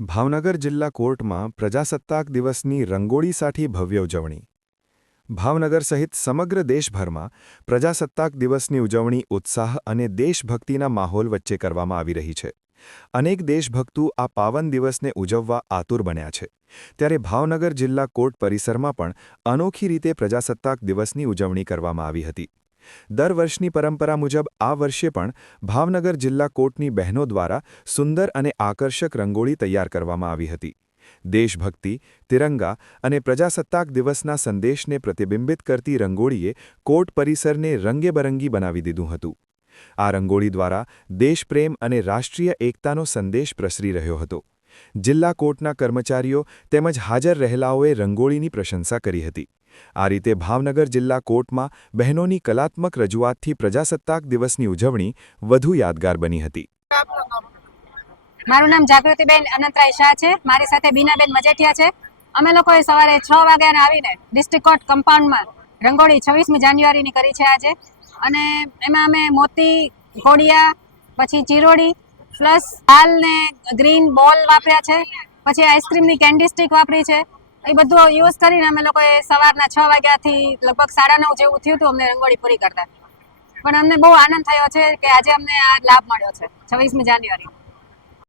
ભાવનગર જિલ્લા કોર્ટમાં પ્રજાસત્તાક દિવસની રંગોળીસાઠી ભવ્ય ઉજવણી. ભાવનગર સહિત સમગ્ર દેશભરમાં પ્રજાસત્તાક દિવસની ઉજવણી ઉત્સાહ અને દેશભક્તિના માહોલ વચ્ચે કરવામાં આવી રહી છે. અનેક દેશભક્તો આ પાવન દિવસને ઉજવવા આતુર બન્યા છે. ત્યારે ભાવનગર જિલ્લા કોર્ટ પરિસરમાં પણ અનોખી રીતે પ્રજાસત્તાક દિવસની ઉજવણી કરવામાં આવી હતી. દર વર્ષની પરંપરા મુજબ આ વર્ષે પણ ભાવનગર જિલ્લા કોર્ટની બહેનો દ્વારા સુંદર અને આકર્ષક રંગોળી તૈયાર કરવામાં આવી હતી. દેશભક્તિ, તિરંગા અને પ્રજાસત્તાક દિવસના સંદેશને પ્રતિબિંબિત કરતી રંગોળીએ કોર્ટ પરિસરને રંગેબરંગી બનાવી દીધું હતું. આ રંગોળી દ્વારા દેશપ્રેમ અને રાષ્ટ્રીય એકતાનો સંદેશ પ્રસરી રહ્યો હતો. જિલ્લા કોર્ટના કર્મચારીઓ તેમજ હાજર રહેલાઓએ રંગોળીની પ્રશંસા કરી હતી. આ રીતે ભાવનગર જિલ્લા કોર્ટમાં બહેનોની કલાત્મક રજૂઆતથી પ્રજાસત્તાક દિવસની ઉજવણી વધુ યાદગાર બની હતી. મારું નામ જાગૃતિબેન અનંતરાય શાહ છે. મારી સાથે બીનાબેન મજેઠિયા છે. અમે લોકોએ સવારે 6 વાગ્યાના આવીને ડિસ્ટ્રિક્ટ કોર્ટ કમ્પાઉન્ડમાં રંગોળી 26મી જાન્યુઆરીની કરી છે આજે. અને એમાં અમે મોતી, ઘોડિયા, પછી ચીરોડી પ્લસ લાલ ને ગ્રીન બોલ વાપર્યા છે. પછી આઈસ્ક્રીમની કેન્ડી સ્ટિક વાપરી છે. એ બધું યુઝ કરીને અમે લોકોએ સવારના 6 વાગ્યાથી લગભગ 9:30 જેવું થયું હતું અમને રંગોળી પૂરી કરતા. પણ અમને બહુ આનંદ થયો છે કે આજે અમને આ લાભ મળ્યો છે 26મી જાન્યુઆરી.